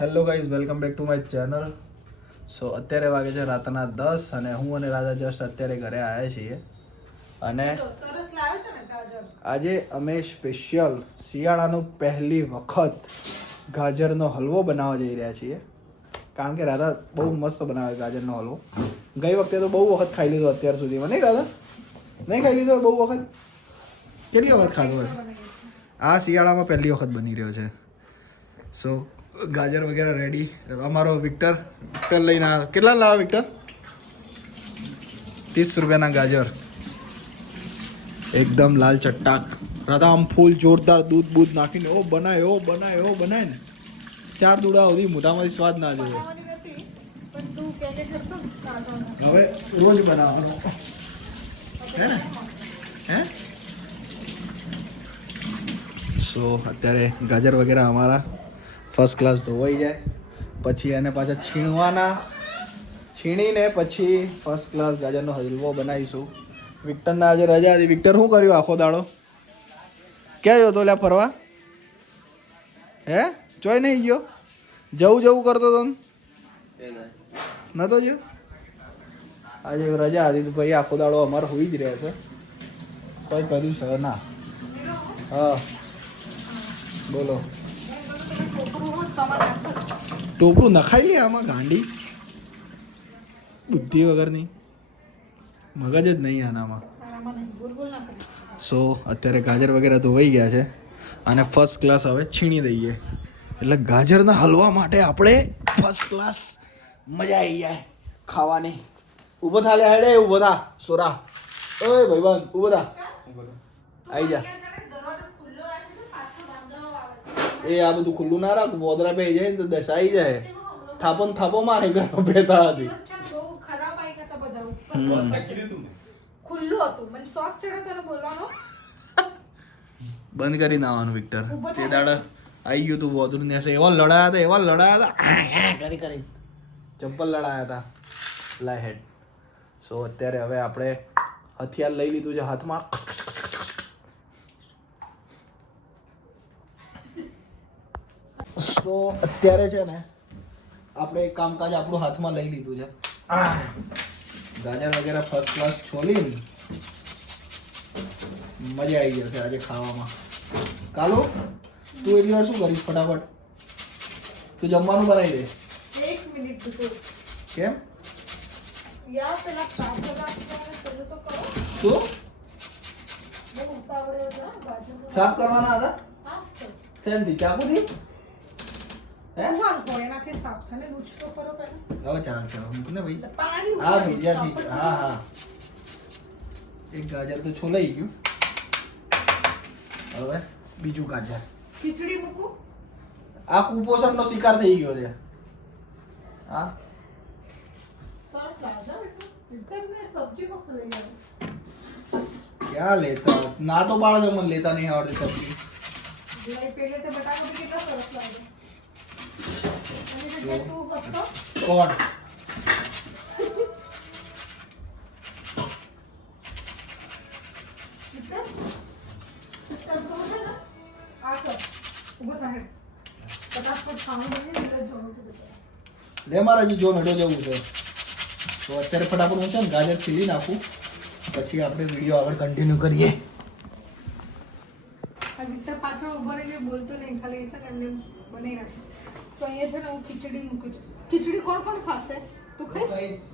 Hello guys, welcome back to my channel. So અત્યારે વાગે છે રાતના 10 અને હું અને રાજા જસ્ટ અત્યારે ઘરે આવ્યા છીએ. અને આજે અમે સ્પેશિયલ શિયાળાનો પહેલી વખત ગાજરનો હલવો બનાવવા જઈ રહ્યા છીએ. કારણ કે રાધા બહુ મસ્ત બનાવે ગાજરનો હલવો. ગઈ વખતે તો બહુ વખત ખાઈ લીધો અત્યાર સુધીમાં, નહીં રાધા? નહીં ખાઈ લીધો બહુ વખત? કેટલી વખત ખાધો હોય? આ શિયાળામાં પહેલી વખત બની રહ્યો છે. સો ગાજર વગેરે રેડી. અમારો વિક્ટર લઈને આવ્યો. કેટલા લાવ્યા વિક્ટર? 30 રૂપિયાના ગાજર, એકદમ લાલ ચટ્ટાક. રાધા આમ ફૂલ જોરદાર દૂધ બૂધ નાખીને એવો બનાય ને 4 દૂડા સુધી મોઢામાંથી સ્વાદ ના જોયો. હવે રોજ બનાવવાનો હે ને? હે સો અત્યારે ગાજર વગેરે અમારા ફર્સ્ટ ક્લાસ ધોવાઈ જાય પછી એને પાછા છીણીને પછી ફર્સ્ટ ક્લાસ ગાજરનો હલવો બનાવીશું. વિક્ટરના આજે રજા હતી. વિક્ટર શું કર્યું આખો દાડો? ક્યાં ગયો તો લ્યા ફરવા? હે ચોય નહીં ગયો? જવું કરતો તો નતો ગયો? આજે રજા હતી તો ભાઈ આખો દાડો અમારે હોઈ જ રહ્યા છે. કોઈ કર્યું છે ના? હા બોલો. ટોપરું નખાઈ લે આમાં, ગાંડી બુદ્ધિ વગરની, મગજ જ નહીં આનામાં. સો અત્યારે ગાજર વગેરે ધોવાઈ ગયા છે અને ફર્સ્ટ ક્લાસ હવે છીણી દઈએ. એટલે ગાજરના હલવા માટે આપણે ફર્સ્ટ ક્લાસ મજા આવી જાય ખાવાની. ઊભો થા લે, હેડે ઊભો થા સોરા. ઓય ભાઈબંધ ઊભો થા, આવી જા. એ આ બધું ખુલ્લું ના રાખ, બોદરા પે જાય ને તો દશાઈ જાય. થાપો મારે ઘરમાં બેઠા હતી. બંધ કરી નાવાનું વિક્ટર. તે દાડા આવી ગયું તું બોદરું ને એવા લડાયા હતા કરી ચંપલ લડાયા હતા. લાય હેડ. સો અત્યારે હવે આપણે હથિયાર લઈ લીધું છે હાથમાં. સો અત્યારે છે ને આપણે કામકાજ આપણું હાથમાં લઈ લીધું છે. ગાજર વગેરે ફર્સ્ટ ક્લાસ છોલીને મજા આવી જશે આજે ખાવામાં. કાલો તું એટલી વાર શું કરીશ? ફટાફટ તું જમવાનું બનાવી દે. 1 મિનિટ કેમ? યાર પેલા કાપડા તો કરો. શું સાફ કરવાના હતા? શેનથી? ચાકુથી? એનાથી સાફ થને લૂછ તો કરો પહેલા. હવે ચાલશે ને ભાઈ. પાણી હા બીજાથી. હા એક ગાજર તો છોલાઈ ગયું. હવે બીજું ગાજર. ખીચડી મૂકું. આ કુપોષણનો શિકાર થઈ ગયો છે. હા સરસ લાગે એકદમ સબ્જી મસ્ત લઈ ગયો. ક્યાં લેતા ના તો બાળકો મને લેતા નહીં આવડતી સબ્જી. પેલે તે બટાકા કેટલા સરસ લાગે. કોણ? લે મારા જો મેળો જવું છે તો અત્યારે ફટાફટ હું છે ને ગાજર છીલી નાખું, પછી આપણે વિડીયો આગળ કન્ટિન્યુ કરીએ. પાછળ ઉભો રહીને બોલતો નહીં, ખાલી છે ને એમને બનાવી નાખે. તો અહીંયા છે ને હું ખીચડી મૂકું છું. ખીચડી કોણ ખાશે? તું ખાઈશ?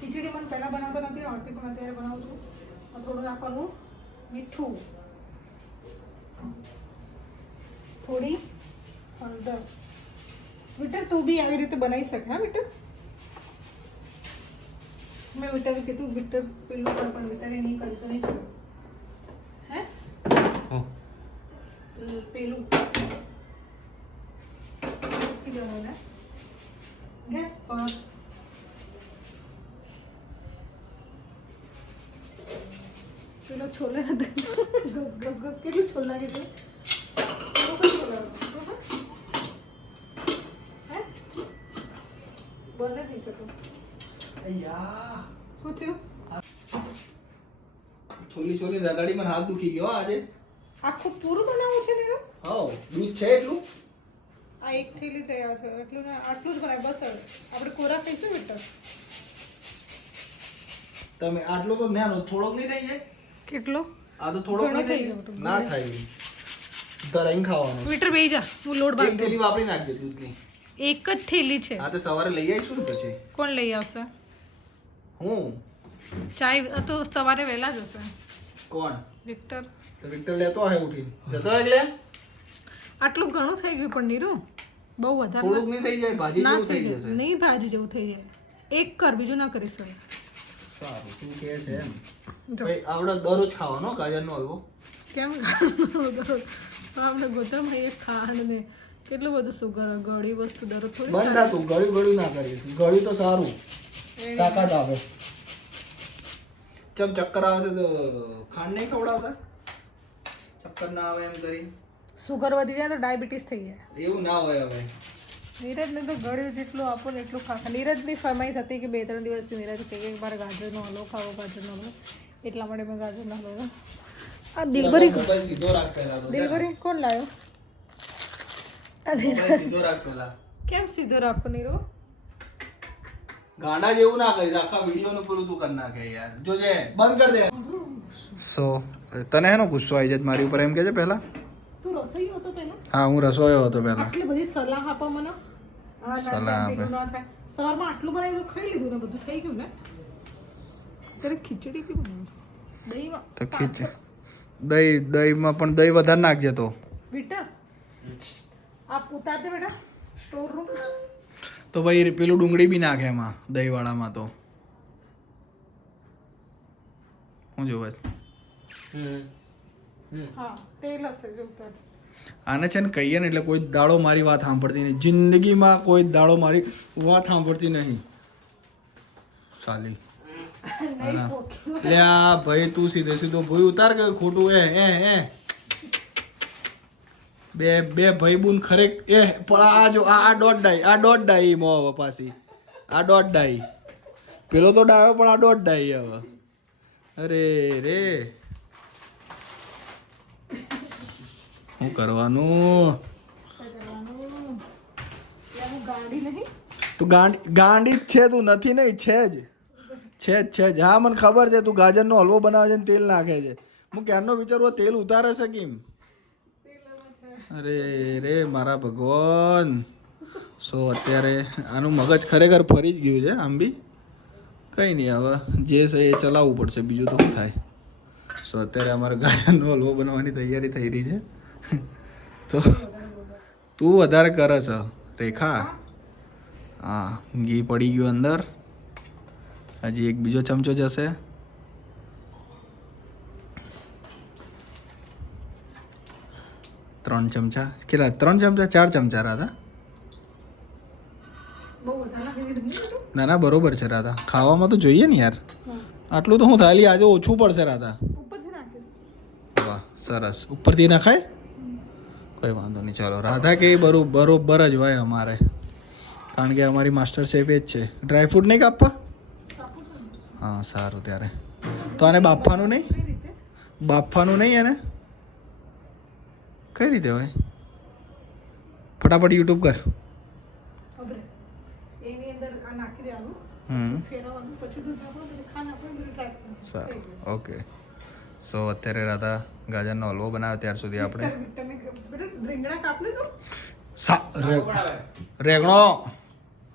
ખીચડી મને પહેલાં બનાવતા નથી આવડતી, પણ અત્યારે બનાવું છું. થોડું નાખવાનું મીઠું, થોડી હળદર. વિટર તું બી આવી રીતે બનાવી શકે. હા વિટર, મેં વિટર કીધું વિટર પેલું કર, પણ વિટરે નહીં કર્યું તો નહીં કર્યું. હે પેલું ગેસ પર પેલો છોલે ઘસ કેટલું છોલ નાખે છે? બને નહીં થતું. શું થયું? છોલી રાધાડી મને હાથ દુખી ગયો આજે. આખું પૂરું બનાવવું છે ને? હા દૂધ છે એટલું. આ આ એક થેલી તૈયાર થયો એટલું ને આટલું જ બનાય બસ હવે આપણે કોરા ખાઈશું બેટા તમે આટલો તો નાનો થોડોક નહીં થઈ જાય કેટલો આ તો થોડોક ઘણો નહીં થઈ થઈ જાય ગયો. ના થાય ધરાઈને ખાવાનું મીટર બેહી જા હું લોડ એક બાંધ થેલી વાપરી નાખજે દૂધની એક જ થેલી છે હા તો સવારે લઈ આવીશું ને પછી કોણ લઈ આવશે હું ચાય તો સવારે વહેલા જ હશે કોણ વિક્ટર તો વિક્ટર લેતો હે ઉઠીને જતો એટલે આટલું ઘણું થઈ ગયું પણ નીરુ બહુ વધારે થોડુંક નહીં થઈ જાય ભાજી ના જેવું થઈ થઈ જાય જશે નહીં ભાજી જેવું થઈ જાય એક કર બીજું ના કરીશ હવે સારું તું કહે છે એમ જો ભાઈ આપણે દરરોજ ખાવાનો ગાજરનો હલવો કેમ આપણે ગોતરમાં એક ખાંડ ને કેટલું બધું સુગર ગળી વસ્તુ દરરોજ થોડી બંધ થા તું ગળ્યું ગળ્યું ના કરીશ ગળ્યું તો સારું તાકાત આવે ચમ ચક્કર આવે છે તો ખાંડ નહીં ખવડાવતા ચક્કર ના આવે એમ કરી સુગર વધી જાય તો ડાયાબિટીસ થઈ જાય એવું ના હોય હવે નીરજને તો ગળ્યું જેટલું આપો ને એટલું ખાખા નીરજની ફરમાઈશ હતી કે 2-3 દિવસથી નીરજ કહે કે મારે ગાજરનો હલવો ખાવો ગાજરનો હલવો એટલા માટે મેં ગાજરનો હલવો આ દિલબરી મોબાઈલ સીધો રાખ પહેલા તો દિલબરી કોણ લાવ્યો મોબાઈલ સીધો રાખ પહેલા કેમ સીધો રાખો નીરુ ગાંડા જેવું ના કરી આખા વિડીયો નું પૂરું તું કરી નાખે યાર જોજે બંધ કર દે સો તને હેનો ગુસ્સો આવી જાય મારી ઉપર એમ કે છે પહેલા તું રસોઈ હતો પહેલા હા હું રસોયો હતો પહેલા આટલી બધી સલાહ આપો મને હા સલાહ આપે. ના થાય સવારમાં આટલું બનાવી તો ખાઈ લીધું ને બધું થઈ ગયું ને ત્યારે ખીચડી કેવું બનાવ્યું દહીંમાં તો ખીચ દહીંમાં પણ દહીં વધારે નાખજે તો બેટા આપ ઉતાર દે બેટા સ્ટોર રૂમ તો ભાઈ પેલું ડુંગળી બી નાખે એમાં દહીંવાળામાં તો હું જોવે હા તેલ હશે જો ઉતાર આને છે ને કહીએ ને એટલે કોઈ દાડો મારી વાત સાંભળતી નહીં જિંદગીમાં કોઈ દાડો મારી વાત સાંભળતી નહીં સાલી નહીં પોકી એટલે આ ભાઈ તું સીધે સીધો ભૂઈ ઉતાર કે ખોટું એ બે ભાઈ બુન ખરે એ પણ આ જો આ દોઢ ડાઈ મો હવે પાછી આ દોઢ ડાઈ પેલો તો ડાયો પણ આ દોઢ ડાઈ હવે અરે રે શું કરવાનું ગાડી નહીં તું ગાંડી જ છે તું નથી નહીં છે જ હા મને ખબર છે તું ગાજરનો હલવો બનાવે છે ને તેલ નાખે છે હું ક્યારનો વિચારું તેલ ઉતારે છે કેમ અરે રે મારા ભગવાન સો અત્યારે આનું મગજ ખરેખર ફરી જ ગયું છે આમ બી કંઈ નહીં હવે જે છે એ ચલાવવું પડશે બીજું તો શું થાય સો અત્યારે અમારે ગાજરનો હલવો બનાવવાની તૈયારી થઈ રહી છે તો તું વધારે કરે છે રેખા હા ઘી પડી ગયું અંદર હજી એક બીજો ચમચો જશે ત્રણ ચમચા કેટલા 3 ચમચા 4 ચમચા રાધા બહુ વધારે નાખી દીધું નહીં બેટું? ના ના બરોબર છે રાધા ખાવામાં તો જોઈએ ને યાર આટલું તો હું થાલી આજે ઓછું પડશે રાધા ઉપરથી નાખીશ વાહ સરસ ઉપરથી નખાય કોઈ વાંધો નહીં ચાલો રાધા કે બરોબર જ હોય અમારે કારણ કે અમારી માસ્ટર શેફ એ જ છે ડ્રાયફ્રૂટ નહીં કાપવા હા સારું ત્યારે તો આને બાફવાનું નહીં કઈ રીતે બાફવાનું નહીં એને કઈ રીતે હોય ફટાફટ યુટ્યુબ કર ખબર એની અંદર આ નાખી દેવાનું હમ ફેરવવાનું પછી દૂધ નાખવાનું પછી ખાંડ નાખવાનું બધું ટ્રાય કરવાનું સારું ઓકે સો અત્યારે રાધા ગાજરનો હલવો બનાવે ત્યાર સુધી આપણે રીંગણા કાપ લીધું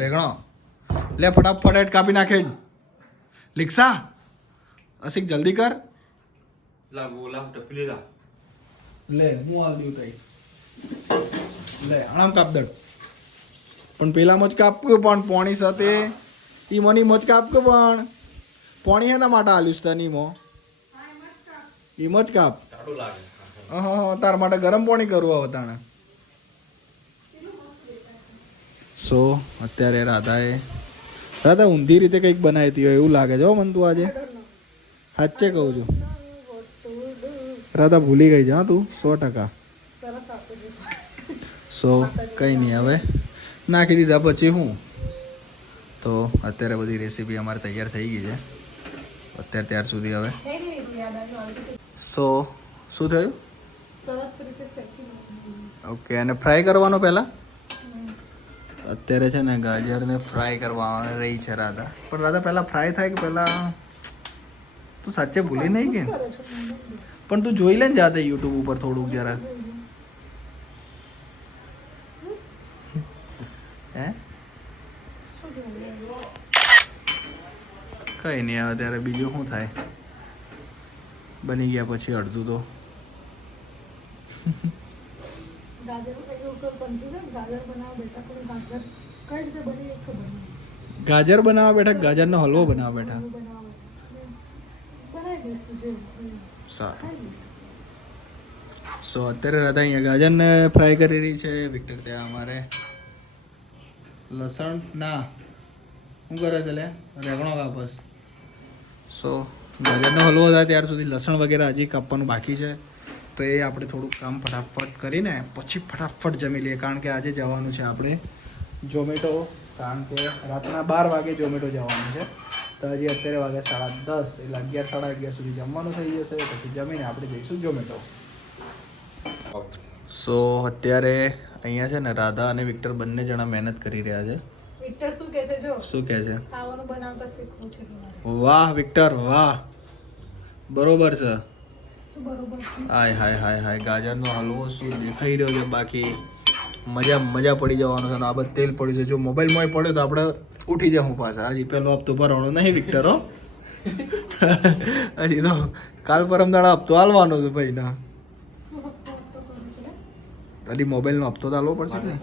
રેગણો લે ફટાફટ કાપી નાખે લિક્ષા અસિક જલ્દી કર લે હું આ દઉં તઈ લે આમ કાપ દડ પણ પેલા મોજ કાપ પણ પોણી સાથે ઈ મોની મોજ કાપ પણ પોણી હેના માટે આલ્યું છે તની મો ઈ મોજ કાપ તાર માટે ગરમ પાણી કરવું હવે તાણે સો અત્યારે રાધા ઊંધી રીતે કંઈક બનાવી હોય એવું લાગે છે હો મને તું આજે સાચે કહું છું રાધા ભૂલી ગઈ છે હા તું 100%. સો કંઈ નહીં હવે નાખી દીધા પછી હું તો અત્યારે બધી રેસીપી અમારે તૈયાર થઈ ગઈ છે અત્યારે ત્યાર સુધી હવે સો શું થયું સરસ રીતે શેકી નાખવાનું. ઓકે અને ફ્રાય કરવાનો પહેલાં અત્યારે છે ને ગાજરને ફ્રાય કરવા રહી છે રાધા. પણ રાધા પહેલા ફ્રાય થાય કે પહેલા તું સાચે ભૂલી નહીં કે? કરે છો મને? પણ તું જોઈ લે ને જાતે યુટ્યુબ ઉપર થોડુંક જરા. હે શું જોવું? કઈ નહીં, હવે ત્યારે બીજું શું થાય? બની ગયા પછી અડધું તો ગાજર એવું કન્ફ્યુઝન ગાજર બનાવવા બેઠા પણ ગાજર કઈ રીતે બની એ ખબર નહીં. ગાજર બનાવવા બેઠા, ગાજરનો હલવો બનાવવા બેઠા. બનાવવા બેઠા બનાવી દઈશું જે સારું. ખાઈ લઈશું. સો અત્યારે રાધા અહીંયા ગાજરને ફ્રાય કરી રહી છે. વિક્ટર ત્યાં અમારે લસણ ના શું કરે છે લે રેગણો કાપસ. સો ગાજરનો હલવો થાય ત્યાર સુધી લસણ વગેરે હજી કાપવાનું બાકી છે. તો એ આપણે થોડુંક કામ ફટાફટ કરીને પછી ફટાફટ જમી લઈએ, કારણ કે આજે જવાનું છે આપણે ઝોમેટો. કારણ કે રાતના 12 વાગે ઝોમેટો જવાનું છે. તો હજી અત્યારે વાગે 10:30 એટલે 11 સાડા 11 સુધી જમવાનું થઈ જશે. પછી જમીને આપણે જઈશું ઝોમેટો. સો અત્યારે અહીંયા છે ને રાધા અને વિક્ટર બંને જણા મહેનત કરી રહ્યા છે. વિક્ટર શું કહે છે જો? શું કહે છે? ખાવાનું બનાવતા શીખવું છે તમારે. વાહ વિક્ટર વાહ, બરોબર છે. શું બરોબર છે? હાય હાય હાય હાય, ગાજરનો હલવો શું દેખાઈ રહ્યો છે. બાકી મજા પડી જવાનો છે. આ બધું તેલ પડ્યું છે. જો મોબાઈલમાં પડ્યો તો આપણે ઉઠી જાઉં પાછા. હજી પેલો હપ્તો ભરવાનો નહીં વિક્ટર હો. હજી તો કાલ પરમ દાડા હપ્તો હાલવાનો છે ભાઈ ના. શું હપ્તો કરું છું? હજી મોબાઈલનો હપ્તો તો હાલવો પડશે ને.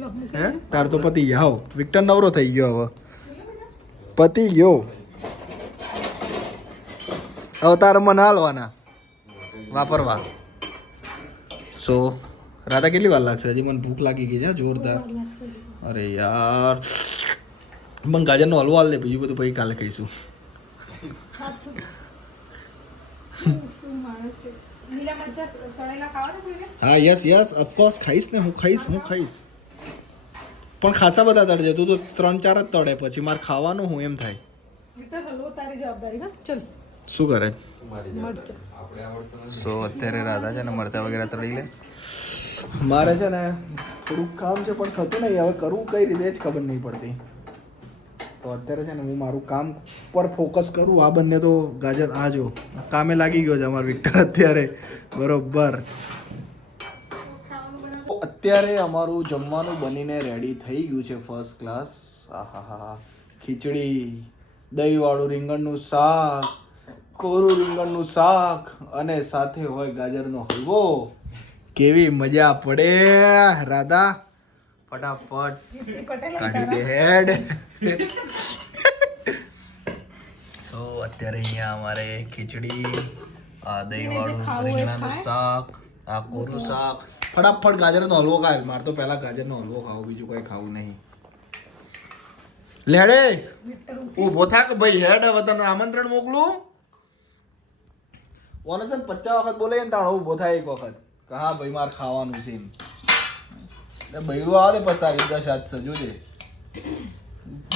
લો, હે તાર તો પતી ગયા. હાવ વિક્ટર નવરો થઈ ગયો. હવે પતી ગયો. હવે તારે મને હાલવાના વાપરવા. સો રાધા કેટલી વાર લાગશે? હજી મને ભૂખ લાગી ગઈ છે જોરદાર. અરે યાર પણ ગાજરનો હલવો હાલ દે, બીજું બધું પછી કાલે ખાઈશું. શું માણસ છે? લીલા મરચાં તળેલા ખાવાના કોઈને? હા યસ યસ ઓફકોર્સ ખાઈશ ને. હું ખાઈશ પણ ખાસા બધા તળજે. તું તો 3-4 જ તળે, પછી મારે ખાવાનું હું એમ થાય. વિક્ટર હલવો તારી જવાબદારી હા. ચલ શું કરે? મરચાં. સો અત્યારે રાધા છે ને મરચા વગેરે તળી લે. મારે છે ને થોડુંક કામ છે પણ થતું નહીં. હવે કરવું કઈ રીતે જ ખબર નહીં પડતી. તો અત્યારે છે ને હું મારું કામ પર ફોકસ કરું. આ બંને તો ગાજર આ જો કામે લાગી ગયો છે અમારો વિક્ટર અત્યારે બરોબર. અત્યારે અમારું જમવાનું બનીને રેડી થઈ ગયું છે ફર્સ્ટ ક્લાસ. આહાહા, ખીચડી, દહીંવાળું રીંગણનું શાક, કોરું રીંગણનું શાક અને સાથે હોય ગાજરનો હલવો. કેવી મજા પડે રાધા. ફટાફટ યુક્તિ પટેલ કાઢી દે હેડ. સો અત્યારે અહીંયા અમારે ખીચડી, આ દહીંવાળું રીંગણાનું શાક, આ કોરું શાક. ફટાફટ ગાજરનો હલવો ખાય. મારે તો પહેલા ગાજરનો હલવો ખાવો, બીજું કોઈ ખાવું નહીં. લેડે વિક્ટર ઊભો થાક ભાઈ. હેડ હવે તને આમંત્રણ મોકલું. ઓને છે ને 50 વખત બોલે ને તાણ ઊભો થાય એક વખત કે હા ભાઈ મારે ખાવાનું છે એમ. બૈરું આવે ને પછી તારી 10 હાથ છે જોજે.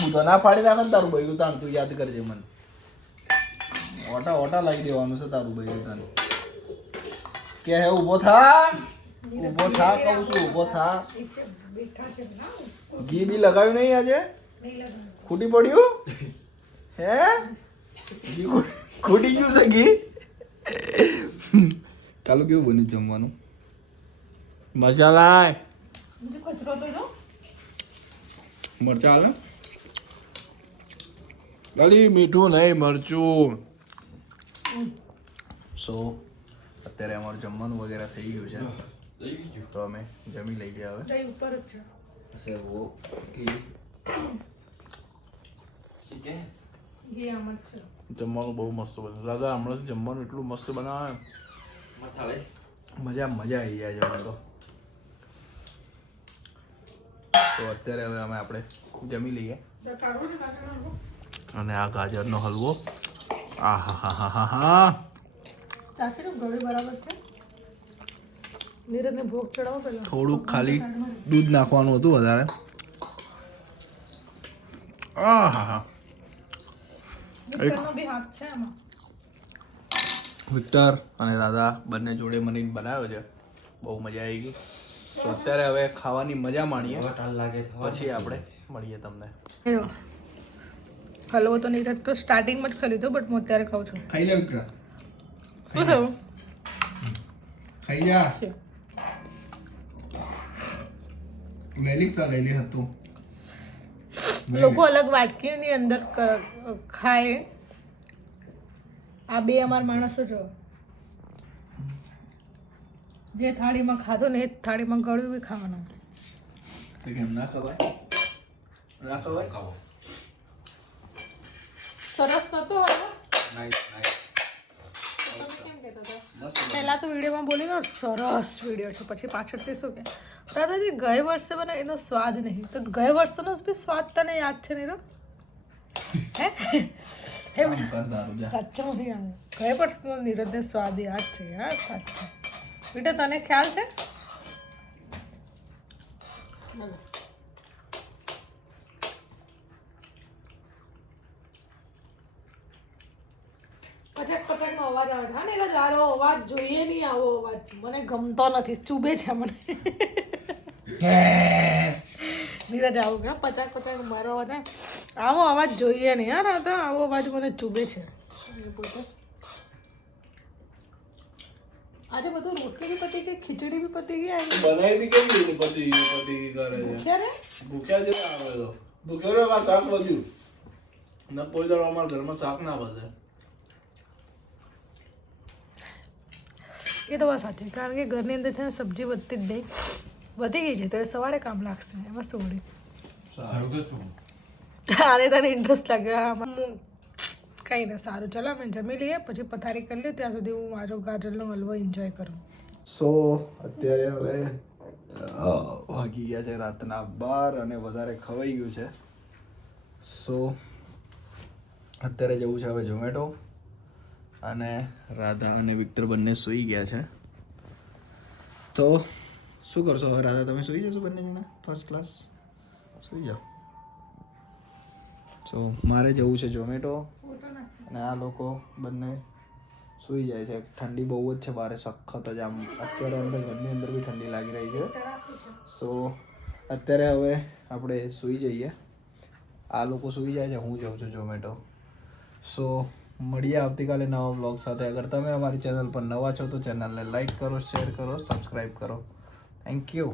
હું તો ના પાડી નાખે ને તારું બૈરું તાણ. તું યાદ કરજે મને. ઓટા લાવી દેવાનું છે તારું બૈરું તાણ. કે હે ઊભો થા કહું છું. ઊભો થા. બેઠા છે ના ઘી બી લગાવ્યું નહીં આજે? નહીં લગાવ. ખૂટી પડ્યું હે? ઘી ખૂટી ગયું છે ઘી. કાલું કેવું બન્યું જમવાનું? મસાલા મુझे કચરો તો લો. મરચા હાલે ખાલી મીઠું નહીં મરચું. સો અત્યારે અમારું જમવાનું વગેરે થઈ ગયું છે. તો અમે જમી લઈએ હવે. જઈ ઉપર જ છે. ये आम જ છે. જમવાનું બહુ મસ્ત બને. દાદા હમણાં જમવાનું એટલું મસ્ત બનાવે મજા આવી જાય છે મને તો. તો અત્યારે હવે આપણે જમી લઈએ. કાઢવો છે કાઢવો. અને આ ગાજરનો હલવો આહાહાહાહા. ચાખી લો ગળે બરાબર છે. નીરજને ભોગ ચડાવો પહેલા. થોડુંક ખાલી દૂધ નાખવાનું હતું વધારે. આહાહા. વિક્ટરનો બી હાથ છે આમાં. વિક્ટર અને દાદા બંને જોડે મને બનાવ્યો છે. બહુ મજા આવી ગઈ. તો અત્યારે હવે ખાવાની મજા માણીએ, પછી આપણે મળીએ તમને. હલવો તો નહીં તો સ્ટાર્ટિંગમાં જ ખાઈ લીધો, બટ હું અત્યારે ખાઉં છું. ખાઈ લે વિક્રા, શું થયું? ખાઈ જા. લેલી હતું. લોકો અલગ વાટકીની અંદર ખાય. આ બે અમારા માણસો જો જે થાળીમાં ખાધો ને એ જ થાળીમાં ગળ્યું બી ખાવાનું. કેમ ના ખવાય? ના ખવાય. ખાવો. સરસ નતો હોય. Nice nice. પહેલા તો વિડીયોમાં બોલી દો સરસ વિડીયો છે, પછી પાછળથી શું કે દાદાજી ગયે વર્ષે બને એનો સ્વાદ નહીં, તો ગયે વર્ષનો બી સ્વાદ તને યાદ છે નહીં? હે સાચો નહીં આવે. ગયે વર્ષનો નીરજને સ્વાદ યાદ છે યાર, સાચો. બેટા તને ખ્યાલ છે? પચાક પચાકનો અવાજ આવે છે. હા ને એટલે આવો અવાજ જોઈએ નહીં, આવો અવાજ મને ગમતો નથી, ચૂબે છે મને. નીરજ આવું કે પચાક પચાક મારો અવાજ આવો અવાજ જોઈએ નહીં યાર, આ તો આવો અવાજ મને ચૂબે છે. આજે બધું રોટલી બી પતી ગઈ, ખીચડી બી પતી ગઈ. બનાવી હતી કેવી રીતે પતી કરે છે? ભૂખ્યા જ આવે તો ભૂખ્યો રે શાક વધ્યું ન કોઈ દાડો અમારા ઘરમાં શાક ના વધે. એ તો વાત સાચી, કારણ કે ઘરની અંદર છે ને સબ્જી વધતી જ નહીં, વધી ગઈ છે તો એ સવારે કામ લાગશે. એમાં શું વળી આને તને ઇન્ટરેસ્ટ લાગ્યો આમાં. કંઈ નહીં, સારું ચાલો અમે જમી લઈએ, પછી પથારી કરી લઈએ, ત્યાં સુધી હું મારો ગાજરનો હલવો એન્જોય કરું. સો અત્યારે હવે વાગી ગયા છે રાતના 12 અને વધારે ખવાઈ ગયું છે. સો અત્યારે જવું છે હવે ઝોમેટો, અને રાધા અને વિક્ટર બંને સૂઈ ગયા છે. તો શું કરશો હવે રાધા? તમે સૂઈ જશો બંને જણા ફર્સ્ટ ક્લાસ? સૂઈ જાઓ. સો મારે જવું છે ઝોમેટો, અને આ લોકો બંને સૂઈ જાય છે. ઠંડી બહુ જ છે બારે, સખત જ. આમ અત્યારે અંદર ઘરની અંદર બી ઠંડી લાગી રહી છે. સો અત્યારે હવે આપણે સૂઈ જઈએ. આ લોકો સૂઈ જાય છે, હું જાઉં છું ઝોમેટો. સો મળીએ આવતીકાલે નવા વ્લોગ સાથે. અગર તમે અમારી ચેનલ પર નવા છો તો ચેનલને લાઈક કરો, શેર કરો, સબસ્ક્રાઈબ કરો. Thank you.